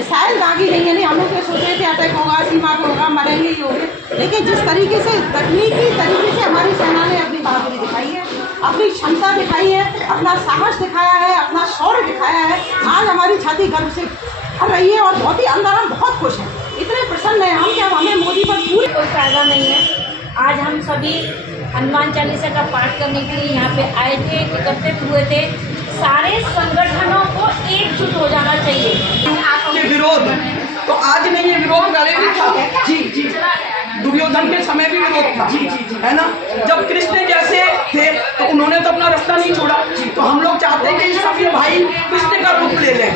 Missile दागी गई है। नहीं, हम लोग तो सोचे थे अटैक होगा, सीमा पे होगा, मरेंगे ही होंगे, लेकिन जिस तरीके से तकनीकी तरीके से हमारी सेना ने अपनी बहादुरी दिखाई है, अपनी क्षमता दिखाई है, अपना साहस दिखाया है, अपना शौर्य दिखाया है, आज हमारी छाती गर्व से भर रही है और बहुत ही अंदर हम बहुत खुश हैं, इतने प्रसन्न हैं हम कि अब हमें मोदी पर पूरी कोई फायदा नहीं है। आज हम सभी हनुमान चालीसा का पाठ करने के लिए यहाँ पे आए थे, एकत्रित हुए थे। सारे संगठनों को एकजुट हो जाना चाहिए। के विरोध तो आज नहीं, ये विरोध पहले भी था। जी जी, दुर्योधन के समय भी विरोध था, है ना। जब कृष्ण जैसे थे तो उन्होंने तो अपना रास्ता नहीं छोड़ा। तो हम लोग चाहते हैं कि सभी भाई कृष्ण का रूप ले लें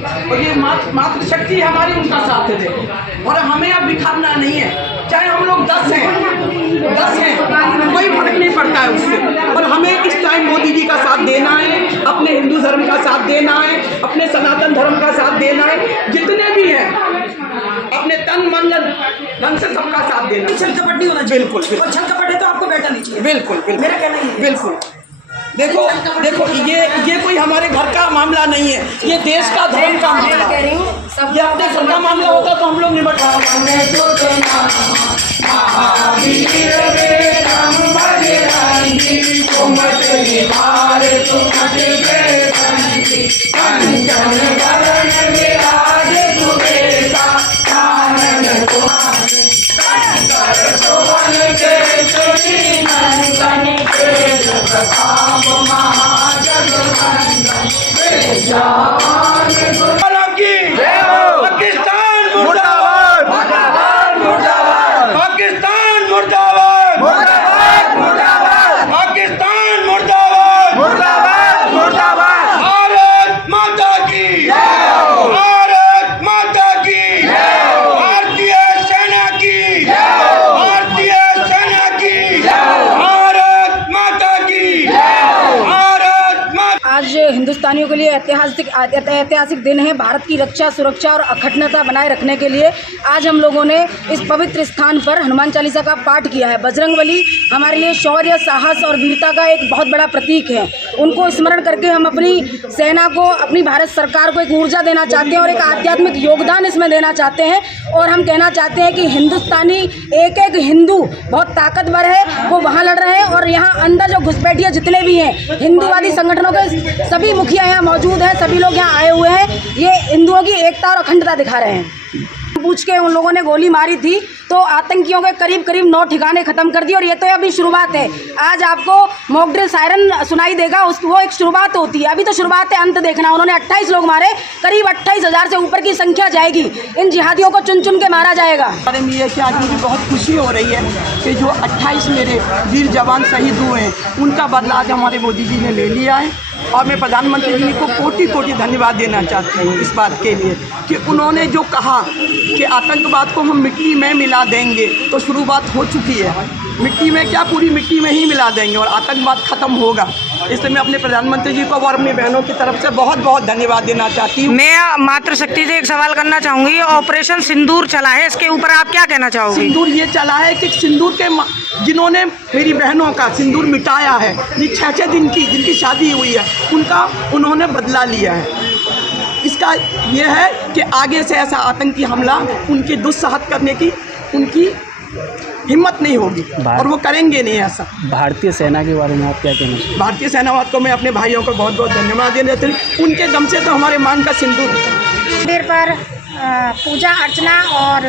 और ये मातृशक्ति हमारी उनका साथ दे और हमें अब बिखरना नहीं है। चाहे हम लोग 10 हैं, कोई फर्क नहीं पड़ता है उससे। और हमें इस टाइम मोदी जी का साथ देना है, अपने हिंदू धर्म का साथ देना है, अपने सनातन धर्म का साथ देना है, जितने भी हैं अपने तन मन धन से सबका साथ देना। छल कपट नहीं होना चाहिए। बिल्कुल, और छल कपट है तो आपको बैठना नहीं चाहिए। बिल्कुल मेरा कहना ही है। बिल्कुल। देखो ये कोई हमारे घर का मामला नहीं है, ये देश का धर्म का मामला है। ये अपने घर का मामला होता तो हम लोग निपट पाकिस्तान मुर्दाबाद, पाकिस्तान मुर्दाबाद, पाकिस्तान मुर्दाबाद, भारत माता की, भारत माता की, भारतीय सेना की, भारतीय सेना की, भारत माता की, भारत माता। आज हिंदुस्तानियों के लिए ऐतिहासिक दिन है। भारत की रक्षा, सुरक्षा और अखंडता बनाए रखने के लिए आज हम लोगों ने इस पवित्र स्थान पर हनुमान चालीसा का पाठ किया है। बजरंगबली हमारे लिए शौर्य, साहस और वीरता का एक बहुत बड़ा प्रतीक है। उनको स्मरण करके हम अपनी सेना को, अपनी भारत सरकार को एक ऊर्जा देना चाहते हैं और एक आध्यात्मिक योगदान इसमें देना चाहते हैं। और हम कहना चाहते हैं कि हिंदुस्तानी, एक एक हिंदू बहुत ताकतवर है, वो वहाँ लड़ रहे हैं। और यहाँ अंदर जो घुसपैठिए जितने भी हैं, हिंदूवादी संगठनों के सभी मुखिया यहाँ मौजूद हैं, सभी लोग यहाँ आए हुए हैं। ये हिंदुओं की एकता और अखंडता दिखा रहे हैं। पूछ के उन लोगों ने गोली मारी थी तो आतंकियों के करीब 9 ठिकाने खत्म कर दिए। और ये तो अभी शुरुआत है। आज आपको मॉक ड्रिल सायरन सुनाई देगा, वो एक शुरुआत होती है। अभी तो शुरुआत है, अंत देखना। उन्होंने 28 लोग मारे, करीब 28,000 से ऊपर की संख्या जाएगी। इन जिहादियों को चुन चुन के मारा जाएगा। बारे में ये कि आज मुझे बहुत खुशी हो रही है कि जो 28 मेरे वीर जवान शहीद हुए हैं, उनका बदला आज हमारे मोदी जी ने ले लिया है। और मैं प्रधानमंत्री जी को कोटि कोटि धन्यवाद देना चाहती हूँ इस बात के लिए कि उन्होंने जो कहा कि आतंकवाद को हम मिट्टी में मिला देंगे, तो शुरुआत हो चुकी है। मिट्टी में क्या, पूरी मिट्टी में ही मिला देंगे और आतंकवाद खत्म होगा। इसलिए मैं अपने प्रधानमंत्री जी को और अपनी बहनों की तरफ से बहुत बहुत धन्यवाद देना चाहती हूँ। मैं मातृशक्ति से एक सवाल करना चाहूँगी। ऑपरेशन सिंदूर चला है, इसके ऊपर आप क्या कहना चाहोगे? सिंदूर ये चला है कि सिंदूर के जिन्होंने मेरी बहनों का सिंदूर मिटाया है, ये 6 दिन की जिनकी शादी हुई है, उनका उन्होंने बदला लिया है। इसका यह है कि आगे से ऐसा आतंकी हमला उनकी दुस्साहत करने की उनकी हिम्मत नहीं होगी और वो करेंगे नहीं ऐसा। भारतीय सेना के बारे में आप क्या कहना चाहिए? भारतीय सेना को मैं अपने भाइयों को बहुत बहुत धन्यवाद देना चाहती हूँ। उनके दम से तो हमारे मान का सिंदूर मंदिर पर पूजा अर्चना और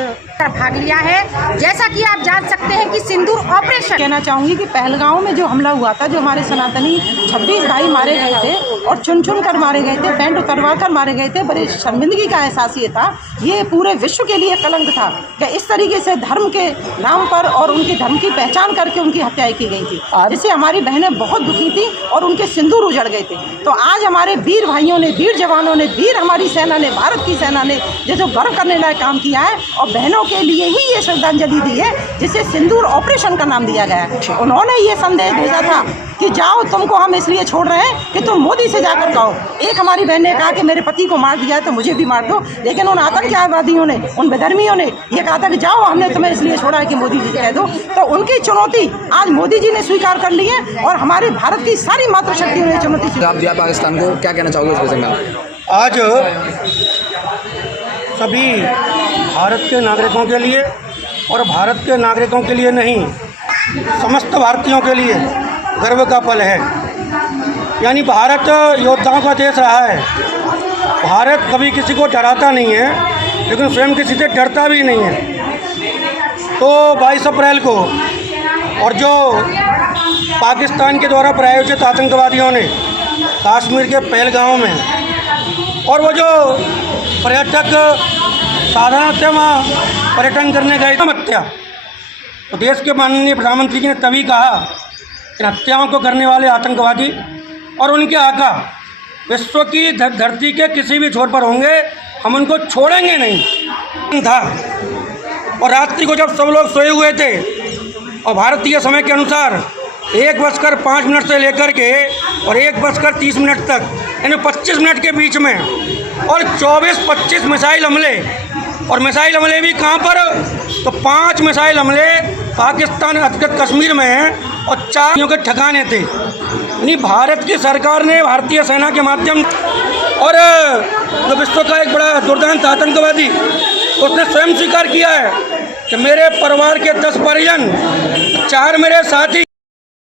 भाग लिया है। जैसा कि आप जान सकते हैं कि सिंदूर ऑपरेशन, कहना चाहूँगी कि पहलगांव में जो हमला हुआ था, जो हमारे सनातनी 26 भाई मारे गए थे और चुन चुन कर मारे गए थे, पैंट उतरवा कर मारे गए थे, बड़े शर्मिंदगी का एहसास ये था। ये पूरे विश्व के लिए कलंक था कि इस तरीके से धर्म के नाम पर और उनके धर्म की पहचान करके उनकी हत्याएं की गई थी, जिससे हमारी बहनें बहुत दुखी थी और उनके सिंदूर उजड़ गए थे। तो आज हमारे वीर भाइयों ने, वीर जवानों ने, वीर हमारी सेना ने, भारत की सेना ने जो गर्व करने लायक काम किया है और बहनों के लिए ही ये श्रद्धांजलि दी है, जिसे सिंदूर ऑपरेशन का नाम दिया गया है। उन्होंने ये संदेश भेजा था कि जाओ, तुमको हम इसलिए छोड़ रहे हैं कि तुम मोदी से जाकर कहो। एक हमारी बहन ने कहा कि मेरे पति को मार दिया है तो मुझे भी मार दो, लेकिन उन आतंकवादियों ने, उन बेधर्मियों ने ये कहा था कि जाओ, हमने तुम्हें इसलिए छोड़ा है कि मोदी जी कह दो। तो उनकी चुनौती आज मोदी जी ने स्वीकार कर ली है और हमारे भारत की सारी मातृशक्तियों ने चुनौती आप दिया पाकिस्तान को, क्या कहना चाहोगे इस विषय में? आज सभी भारत के नागरिकों के लिए और भारत के नागरिकों के लिए नहीं, समस्त भारतीयों के लिए गर्व का पल है। यानी भारत योद्धाओं का देश रहा है। भारत कभी किसी को डराता नहीं है, लेकिन स्वयं किसी से डरता भी नहीं है। तो 22 अप्रैल को और जो पाकिस्तान के द्वारा प्रायोजित आतंकवादियों ने कश्मीर के पहलगांव में, और वो जो पर्यटक साधारणतः वहाँ पर्यटन करने गए हत्या, तो देश के माननीय प्रधानमंत्री जी ने तभी कहा कि हत्याओं को करने वाले आतंकवादी और उनके आका विश्व की धरती के किसी भी छोर पर होंगे, हम उनको छोड़ेंगे नहीं था। और रात्रि को जब सब लोग सोए हुए थे और भारतीय समय के अनुसार 1:05 से लेकर के और 1:30 तक, यानी 25 मिनट के बीच में, और 24-25 मिसाइल हमले, और मिसाइल हमले भी कहाँ पर, तो 5 मिसाइल हमले पाकिस्तान अधिकृत कश्मीर में हैं और 4 के ठिकाने थे। यानी भारत की सरकार ने भारतीय सेना के माध्यम, और जो विश्व का एक बड़ा दुर्दांत आतंकवादी, उसने स्वयं स्वीकार किया है कि मेरे परिवार के 10 परिजन, 4 मेरे साथी